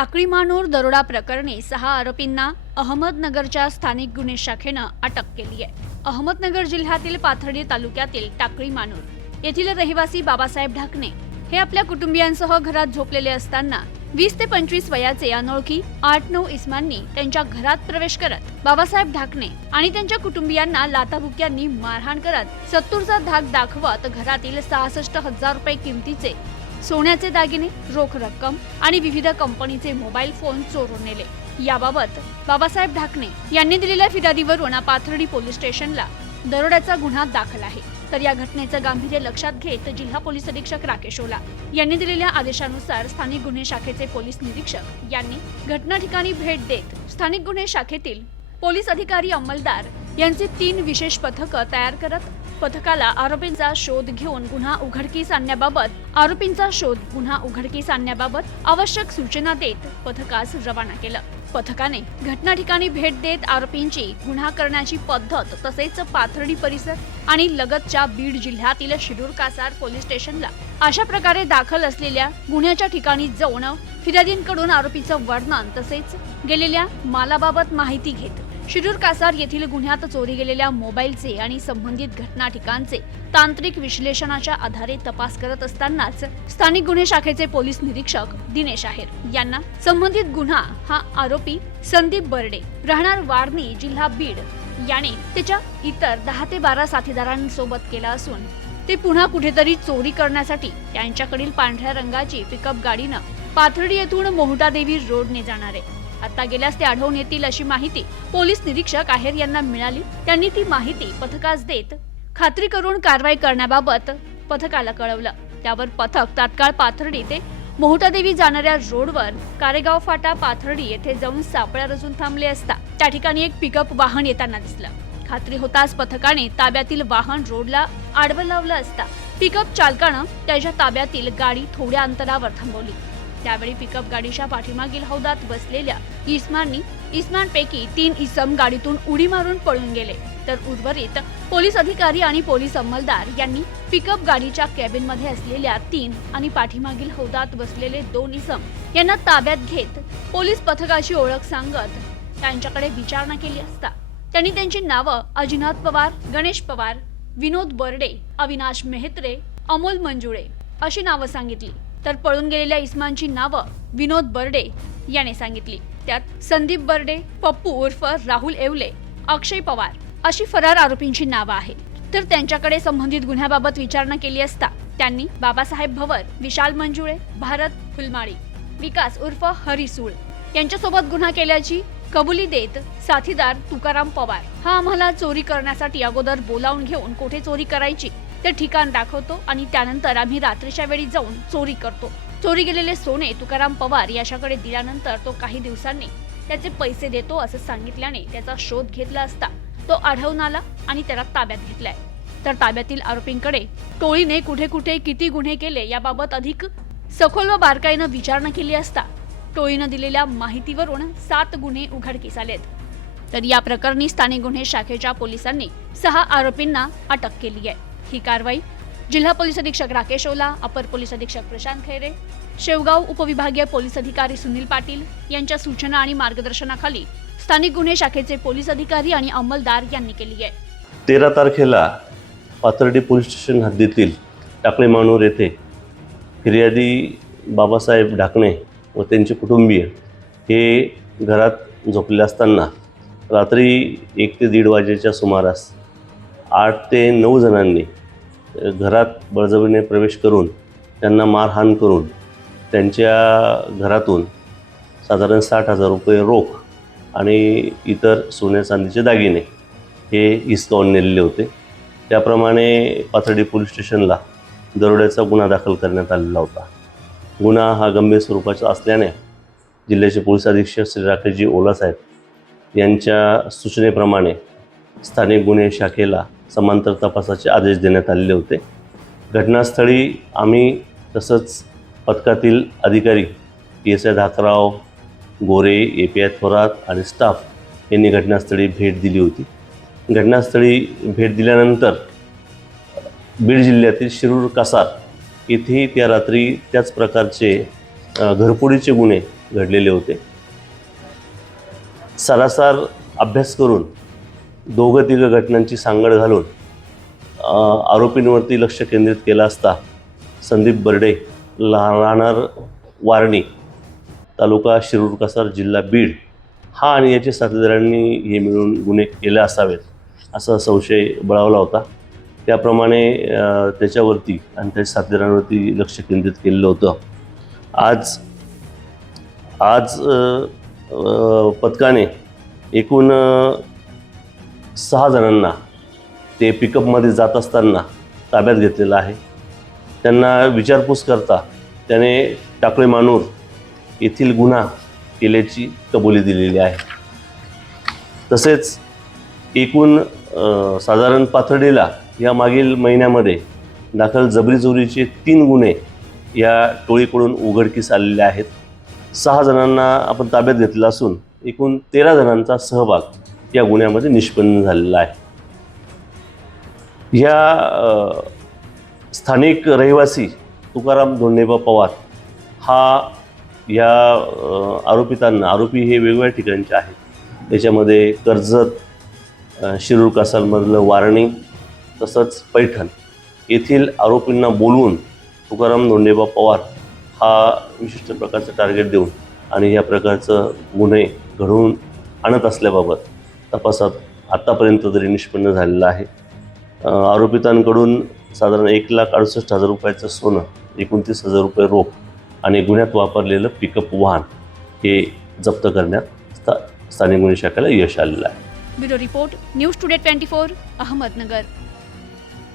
टाकळी मानूर दरोडा प्रकरणी सहा आरोपींना अहमदनगरच्या स्थानिक गुन्हे शाखेनं अटक केली आहे. अहमदनगर जिल्ह्यातील पाथर्डी तालुक्यातील टाकळी मानूर येथील रहिवासी बाबासाहेब ढाकणे हे आपल्या कुटुंबियांसह घरात झोपलेले असताना वीस ते पंचवीस वयाचे अनोळखी आठ नऊ इस्मांनी त्यांच्या घरात प्रवेश करत बाबासाहेब ढाकणे आणि त्यांच्या कुटुंबियांना लाताबुक्यांनी मारहाण करत सत्तूरचा धाक दाखवत घरातील सहासष्ट हजार रुपये किमतीचे सोन्याचे दागिने रोख रक्कम आणि विविध कंपनीचे मोबाईल फोन चोरून नेले. याबाबत बाबासाहेब ढाकणे यांनी दिलेल्या फिर्यादीवरून पाथर्डी पोलीस स्टेशनला दरोड्याचा गुन्हा दाखल आहे. तर या घटनेचं गांभीर्य लक्षात घेत जिल्हा पोलीस अधीक्षक राकेश ओला यांनी दिलेल्या आदेशानुसार स्थानिक गुन्हे शाखेचे पोलीस निरीक्षक यांनी घटना ठिकाणी भेट देत स्थानिक गुन्हे शाखेतील पोलीस अधिकारी अंमलदार यांचे तीन विशेष पथकं तयार करत पथकाला आरोपींचा शोध घेऊन गुन्हा उघडकीस आणण्याबाबत आरोपींचा शोध गुन्हा उघडकीस आणण्याबाबत आवश्यक सूचना देत पथकास रवाना केलं. पथकाने घटना ठिकाणी भेट देत आरोपींची गुन्हा करण्याची पद्धत तसेच पाथर्डी परिसर आणि लगतच्या बीड जिल्ह्यातील शिरूर कासार पोलीस स्टेशनला अशा प्रकारे दाखल असलेल्या गुन्ह्याच्या ठिकाणी जाऊन फिर्यादींकडून आरोपीचं वर्णन तसेच गेलेल्या मालाबाबत माहिती घेत शिरूर कासार येथील गुन्ह्यात चोरी गेलेल्या मोबाईलचे आणि संबंधित घटना ठिकाणचे तांत्रिक विश्लेषणाच्या आधारे तपास करत असतानाच स्थानिक गुन्हे शाखेचे पोलीस निरीक्षक दिनेश आहेर. यांना संबंधित गुन्हा हा आरोपी संदीप बर्डे राहणार वारणी जिल्हा बीड याने त्याच्या इतर दहा ते बारा साथीदारांसोबत केला असून ते पुन्हा कुठेतरी चोरी करण्यासाठी त्यांच्याकडील पांढऱ्या रंगाची पिकअप गाडीनं पाथर्डी येथून मोहटादेवी रोडने जाणार. आहे आता गेल्यास ते आढळून येतील अशी माहिती पोलीस निरीक्षक आहेर यांना मिळाली. त्यांनी ती माहिती पथकास देत खात्री करून कारवाई करण्याबाबत पथकाला कळवलं. त्यावर पथक तात्काळ पाथर्डी ते मोहटादेवी जाणाऱ्या रोडवर कारेगाव फाटा पाथर्डी येथे जाऊन सापळ्या रचून थांबले असता. त्या ठिकाणी एक पिकअप वाहन येताना दिसलं. खात्री होताच पथकाने ताब्यातील वाहन रोडला आडवं लावलं असता. पिकअप चालकानं त्याच्या ताब्यातील गाडी थोड्या अंतरावर थांबवली. त्यावेळी पिकअप गाडीच्या पाठीमागील हौदात बसलेल्या इस्माननी इस्मानपैकी तीन इसम गाडीतून उडी मारून पळून गेले. तर उर्वरित पोलीस अधिकारी आणि पोलीस अंमलदार यांनी पिकअप गाडीच्या कॅबिनमध्ये असलेल्या तीन आणि पाठीमागील हौदात बसलेले दोन इसम यांना ताब्यात घेत पोलीस पथकाची ओळख सांगत त्यांच्याकडे विचारणा केली असता. त्यांनी त्यांची नावं अजिनाथ पवार गणेश पवार विनोद बर्डे अविनाश मेहत्रे अमोल मंजुळे अशी नावं सांगितली. तर पळून गेलेल्या इस्मानची नावं विनोद बर्डे याने सांगितली. त्यात संदीप बर्डे पप्पू उर्फ राहुल येवले अक्षय पवार अशी फरार आरोपींची नावं आहेत. तर त्यांच्याकडे संबंधित गुन्ह्याबाबत विचारणा केली असता त्यांनी बाबासाहेब भवर विशाल मंजुळे भारत फुलमाळी विकास उर्फ हरिसूळ यांच्यासोबत गुन्हा केल्याची कबुली देत साथीदार तुकाराम पवार हा आम्हाला चोरी करण्यासाठी अगोदर बोलावून घेऊन कोठे चोरी करायची ते ठिकाण दाखवतो आणि त्यानंतर आम्ही रात्रीच्या वेळी जाऊन चोरी करतो. चोरी गेलेले सोने तुकाराम पवार याच्याकडे दिल्यानंतर तो काही दिवसांनी त्याचे पैसे देतो असं सांगितल्याने त्याचा शोध घेतला असता. तो आढळून आला आणि त्याला ताब्यात घेतलाय. तर ताब्यातील आरोपींकडे टोळीने कुठे कुठे किती गुन्हे केले याबाबत अधिक सखोल व बारकाईनं विचारणा केली असता टोळीनं दिलेल्या माहितीवरून सात गुन्हे उघडकीस आलेत. तर या प्रकरणी स्थानिक गुन्हे शाखेच्या पोलिसांनी सहा आरोपींना अटक केली आहे. ही कारवाई. जिल्हा पोलीस अधीक्षक राकेश ओला अपर पोलीस अधीक्षक प्रशांत खैरे शेवगाव उपविभागीय पोलीस अधिकारी सुनील पाटील यांच्या सूचना आणि मार्गदर्शनाखाली स्थानिक गुन्हे शाखेचे पोलीस अधिकारी आणि अंमलदार यांनी केली आहे. तेरा तारखेला पाथर्डी पोलीस स्टेशन हद्दीतील टाकळे मानूर येथे फिर्यादी बाबासाहेब ढाकणे व त्यांचे कुटुंबीय हे घरात झोपले असताना रात्री एक ते दीड वाजेच्या सुमारास आठ ते नऊ जणांनी घरात बळजबरीने प्रवेश करून त्यांना मारहाण करून त्यांच्या घरातून साधारण साठ हजार रुपये रोख आणि इतर सोन्या चांदीचे दागिने हे हिसकावून नेलेले होते. त्याप्रमाणे पाथर्डी पोलीस स्टेशनला दरोड्याचा गुन्हा दाखल करण्यात आलेला होता. गुन्हा हा गंभीर स्वरूपाचा असल्याने जिल्ह्याचे पोलीस अधीक्षक श्री राकेशजी ओलासाहेब यांच्या सूचनेप्रमाणे स्थानिक गुन्हे शाखेला समांतर तपासाचे आदेश देण्यात आलेले होते. घटनास्थळी आम्ही तसंच पथकातील अधिकारी P S I Dhakrao Gore A P I Thorat आणि स्टाफ यांनी घटनास्थळी भेट दिली होती. घटनास्थळी भेट दिल्यानंतर बीड जिल्ह्यातील शिरूर कासार येथेही त्या रात्री त्याच प्रकारचे घरपोडीचे गुन्हे घडलेले होते. सारासार अभ्यास करून दोघं तिघं घटनांची सांगड घालून आरोपींवरती लक्ष केंद्रित केलं असता संदीप बर्डे ला राहणार वारणी तालुका शिरूर कासार जिल्हा बीड हा आणि याच्या साथीदारांनी हे मिळून गुन्हे केले असावेत असा संशय बळावला होता. त्याप्रमाणे त्याच्यावरती आणि त्याच्या साथीदारांवरती लक्ष केंद्रित केलेलं होतं. आज आज पथकाने एकूण सहा जणांना ते पिकअपमध्ये जात असताना ताब्यात घेतलेलं आहे. त्यांना विचारपूस करता त्याने टाकळे मानूर येथील गुन्हा केल्याची कबुली दिलेली आहे. तसेच एकूण साधारण पाथर्डीला या मागील महिन्यामध्ये दाखल जबरी चोरीचे तीन गुन्हे या टोळीकडून उघडकीस आलेले आहेत. सहा जणांना आपण ताब्यात घेतलं असून एकूण तेरा जणांचा सहभाग या गुन्ह्यामध्ये निष्पन्न झालेला आहे. ह्या स्थानिक रहिवासी तुकाराम धोंडेबा पवार हा या आरोपितांना आरोपी हे वेगवेगळ्या ठिकाणचे आहेत. त्याच्यामध्ये कर्जत शिरूर कासालमधलं वारणी तसंच पैठण येथील आरोपींना बोलवून तुकाराम धोंडेबा पवार हा विशिष्ट प्रकारचं टार्गेट देऊन आणि या प्रकारचं गुन्हे घडवून आणत असल्याबाबत तपासात आत्तापर्यंत तरी निष्पन्न झालेलं आहे. आरोपितांकडून साधारण एक लाख अडुसष्ट हजार रुपयाचं सोनं एकोणतीस हजार रुपये रोख आणि गुन्ह्यात वापरलेलं पिकअप वाहन हे जप्त करण्यात स्था स्थानिक गुन्हे शाखेला यश आलेलं आहे. Bureau report News Today twenty four Ahmednagar.